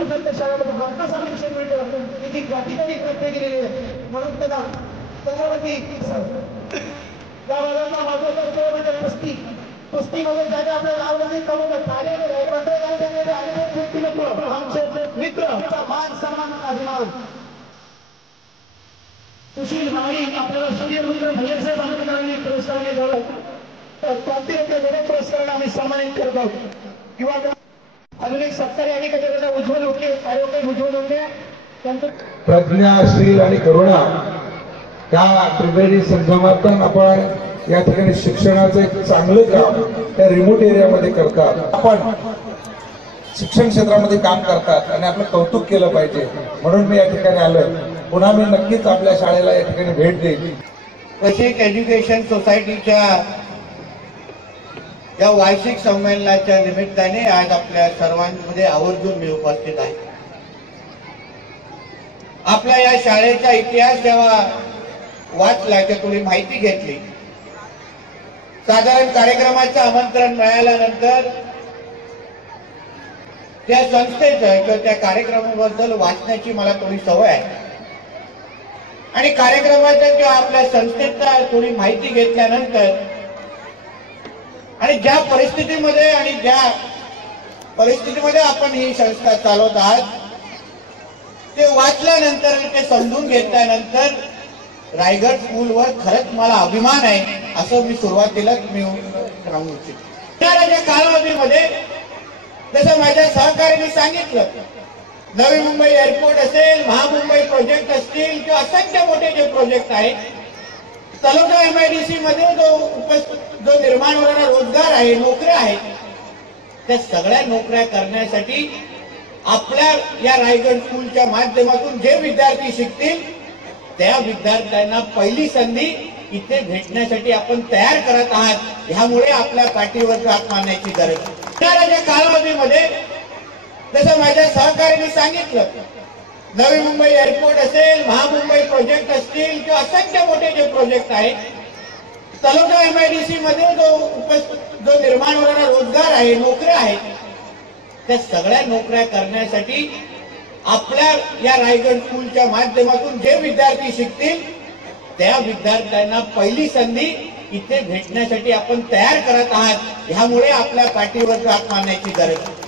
त्या शाळेमध्ये भरपूर सारे शिक्षण मिळतं त्याची ठिकाणी प्रत्येक केलेली आहे म्हणून त्याला त्याच्यावरती त्या मुलांना माझं म्हणजे कुस्ती वगैरे जागा आपल्याला आवडते कमवत आमचे मित्र मान सन्मान अभिमान सुशील माळी आपल्याला सूर्यमित्र भैया साहेब आंबेडकरांनी पुरस्कार दिला तर पुरस्काराने आम्ही सन्मानित करत आहोत किंवा अजून एक सत्कारी आणि त्याच्याकडे उज्ज्वल होते कार्यक्रम उज्ज्वल होते त्यांचं प्रज्ञाशील आणि करुणा त्या त्रिवेणी संगमातून आपण या ठिकाणी शिक्षणाचं एक चांगलं काम त्या रिमोट एरियामध्ये करतात आपण शिक्षण क्षेत्रामध्ये काम करतात आणि आपलं कौतुक केलं पाहिजे म्हणून मी या ठिकाणी आलोय पुन्हा मी नक्कीच आपल्या शाळेला या ठिकाणी भेट देईन. कशिक एज्युकेशन सोसायटीच्या या वार्षिक संमेलनाच्या निमित्ताने आज आपल्या सर्वांमध्ये आवर्जून मी उपस्थित आहे. आपल्या या शाळेचा इतिहास जेव्हा वाचला किंवा थोडी माहिती घेतली साधारण कार्यक्रमाचं आमंत्रण मिळाल्यानंतर त्या संस्थेचं किंवा त्या कार्यक्रमाबद्दल वाचण्याची मला थोडी सवय आहे आणि कार्यक्रमाच्या किंवा आपल्या संस्थेचा थोडी माहिती घेतल्यानंतर आणि ज्या परिस्थितीमध्ये आपण ही संस्था चालवत आहात ते वाचल्यानंतर ते समजून घेतल्यानंतर रायगड स्कूलवर खरंच मला अभिमान आहे असं मी सुरुवातीलाच मी सांगू इच्छितो. त्या कालावधीमध्ये जसं माझ्या सहकार्याने सांगितलं नवी मुंबई एअरपोर्ट असेल महामुंबई प्रोजेक्ट असतील किंवा असंख्य मोठे जे प्रोजेक्ट आहेत तलोजा MIDC मध्ये जो निर्माण होणारा रोजगार आहे नोकऱ्या आहेत त्या सगळ्या नोकऱ्या करण्यासाठी आपल्या या रायगड स्कूलच्या माध्यमातून जे विद्यार्थी शिकतील त्या विद्यार्थ्यांना पहिली संधी इथे भेटण्यासाठी आपण तयार करत आहात ह्यामुळे आपल्या पाठीवर हात मारण्याची गरज आहे. त्या कालावधीमध्ये जसं माझ्या सहकार्याने सांगितलं नवी मुंबई एअरपोर्ट असेल महामुंबई प्रोजेक्ट असतील किंवा असंख्य मोठे जे प्रोजेक्ट आहेत तलोजा MIDC मध्ये जो निर्माण होणारा रोजगार आहे नोकऱ्या आहेत त्या सगळ्या नोकऱ्या करण्यासाठी आपल्या या रायगड स्कूलच्या माध्यमातून जे विद्यार्थी शिकतील त्या विद्यार्थ्यांना पहिली संधी इथे भेटण्यासाठी आपण तयार करत आहात ह्यामुळे आपल्या पाठीवर हात मारण्याची गरज आहे.